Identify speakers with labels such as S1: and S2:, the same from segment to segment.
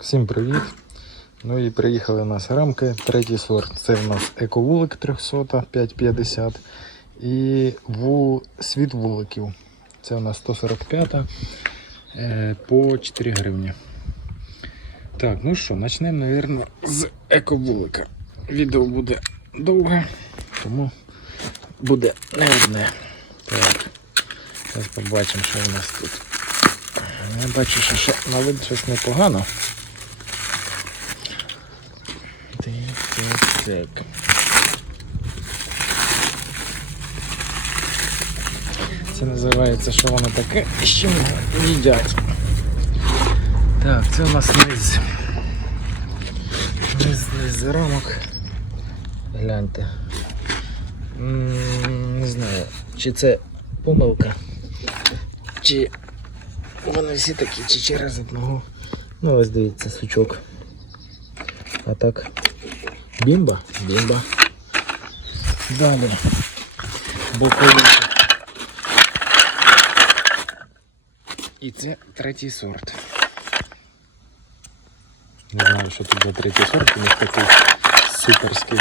S1: Так, всім привіт. Ну і приїхали у нас рамки. Третій сорт. Це у нас ековулик 300 5,50 і ву... світ вуликів. Це у нас 145 е, по 4 гривні. Так, ну що, почнемо, мабуть, з ековулика. Відео буде довге, тому буде не одне. Так, зараз побачимо, що у нас тут. Я бачу, що ще на вид щось непогано. Так, так. Це називається, що воно таке, з чим їдять. Так, це у нас низ. Низ, низ рамок. Гляньте. Не знаю, чи це помилка, чи вони всі такі, чи через одного. Ну, ось дивіться, сучок. А так. Бімба? Бімба. Далі. Боковий. І це третій сорт. Не знаю, що тут за третій сорт, у них такий суперський.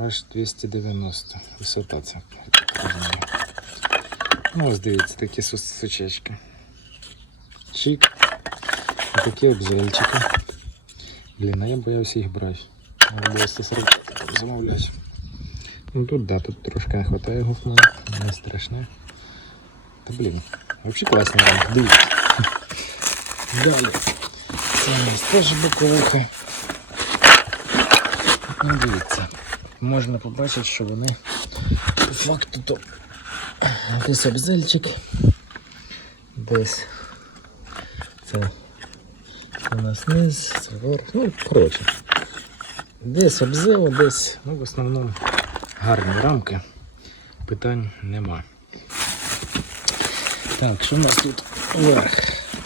S1: Аж 290 висота це. Ну, ось дивіться, такі сучечки. Чик. Такі обзельчики. Блін, а я боявся їх брати. Треба було 140 замовляти. Ну тут да, тут трошки не вистачає гофмана, не страшне. Та блін, взагалі класний ранг, дивіться. Далі. Це у нас теж боковуха. Ну дивіться. Можна побачити, що вони по факту то десь обзельчик. Десь це у нас низ, це. Ну, коротше. Десь обзело, десь, ну в основному гарні рамки. Питань нема. Так, що у нас тут верх?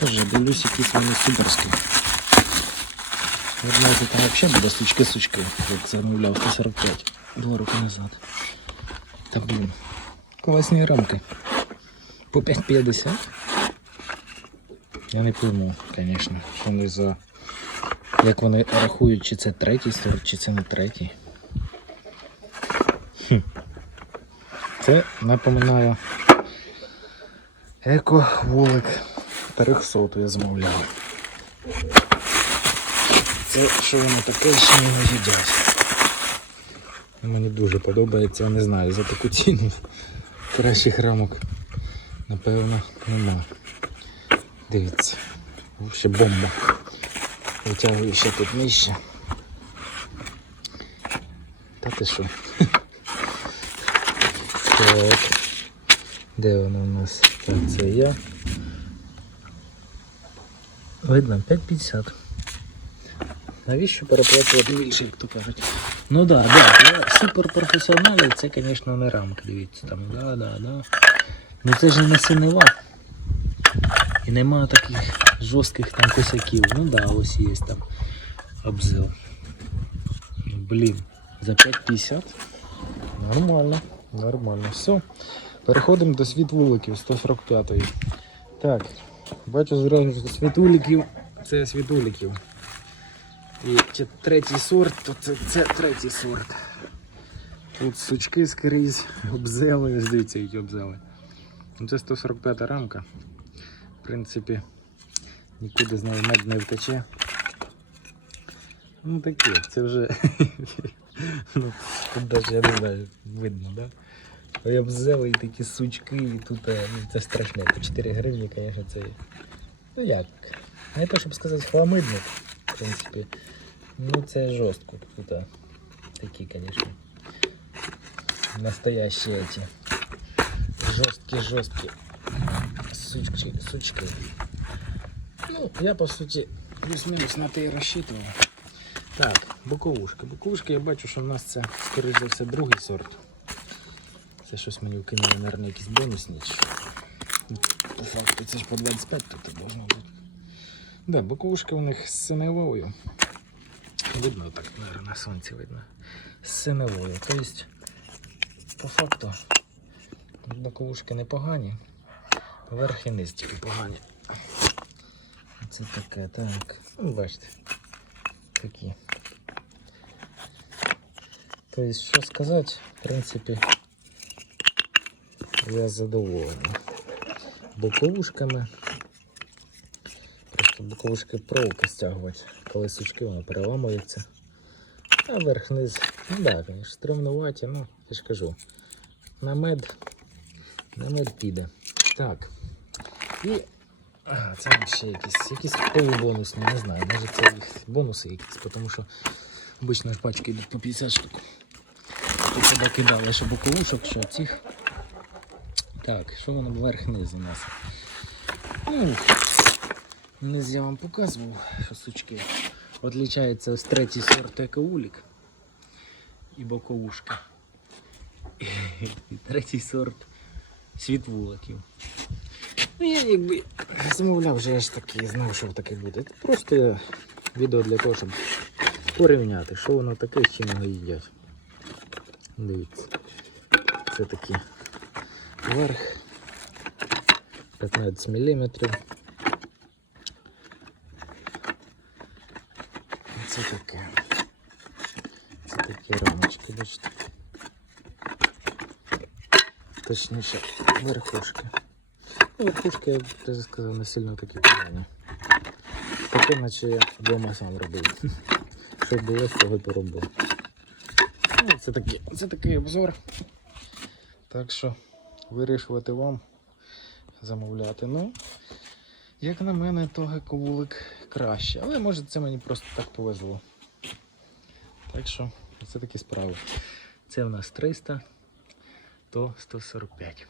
S1: Тоже дивлюсь, якісь вони суперські. Думаю, там взагалі буде сучки-сучки, як замовляв 145 два роки назад. Та блін. Класні рамки. По 5,50. Я не пойму, звісно, що вони за. Як вони рахують, чи це третій сорт, чи це не третій. Хм. Це напоминає Еко вулик 300 я замовляв. Це що воно таке, що не їдять. Мені дуже подобається, я не знаю, за таку ціну кращих рамок, напевно, нема. Дивіться, ще бомба. Витягую ще тут нижче. Та ти що? Так. Де вона у нас? Так, це я. Видно, 5,50. Навіщо переплачувати більше, як то кажуть? Ну да, да, для суперпрофесіоналів це, звісно, не рамка, дивіться там, да, да, да. Ну це ж не синева. І нема таких жорстких там косяків. Ну да, ось є там обзил. Блін, за 5,50? Нормально, нормально. Все. Переходимо до світвуликів 145-ї. Так, бачу зразу що світуликів. Це світуликів. І чи третій сорт, то це, це третій сорт. Тут сучки скрізь, обзели, дивіться, які обзели. Це 145 рамка. Принципі, нікуди з нею мед не втече. Ну таке, це вже. ну, тут навіть я не знаю, видно, да? І обзели, і такі сучки, і тут е, ну, це страшне. По 4 гривні, звісно, це. Ну як? Не те, щоб сказати, хламидник, в принципі. Ну це жорстко. Тут такі, звісно. Настоящие эти. Жорсткі, жорсткі сучки, сучки. Ну, я по суті плюс-мінус на те і розчитував. Так, боковушки. Боковушки я бачу, що в нас це, скоріш за все, другий сорт. Це щось мені вкинули, мабуть, якісь бонусні. Ну, По факту це ж по 25 тут должно бути. Да, боковушки у них з синевою. Видно так, наверное, на сонці видно. З синевою. Тобто, по факту, боковушки непогані. Верх і низ тільки погані. Це таке, так. Ну, бачите. Такі. Тобто, що сказати, в принципі, я задоволений. Боковушками. Просто боковушки проволоки стягувати, коли сучки воно переламується. А верх-низ, ну так, да, стремнуваті, ну, я ж кажу. На мед, на мед піде. Так. І. Ага, це ще якісь, якісь типові бонусні, не знаю, може це їх бонуси якісь, тому що обично ж пачки йдуть по 50 штук. Тут сюди кидали ще боковушок, що цих. Так, що воно вверх-низ у нас? Ну, низ я вам показував, що сучки. Отлічається ось третій сорт екоулік і боковушки. І третій сорт світвуликів. Ну я якби замовляв вже я ж таки знав, що таке буде. Це просто відео для того, щоб порівняти, що воно таке, з чим його їдять. Дивіться. Це такі верх 15 мм. Це таке. Це такі рамочки, бачите. Точніше, верхушки. Ну, я б даже сказав, не сильно такі погані. Таке, наче я вдома сам робив. Що було, з того й поробив. Ну, це, такий, це такий обзор. Так що вирішувати вам замовляти. Ну, як на мене, то гековулик краще. Але може це мені просто так повезло. Так що це такі справи. Це в нас 300, то 145.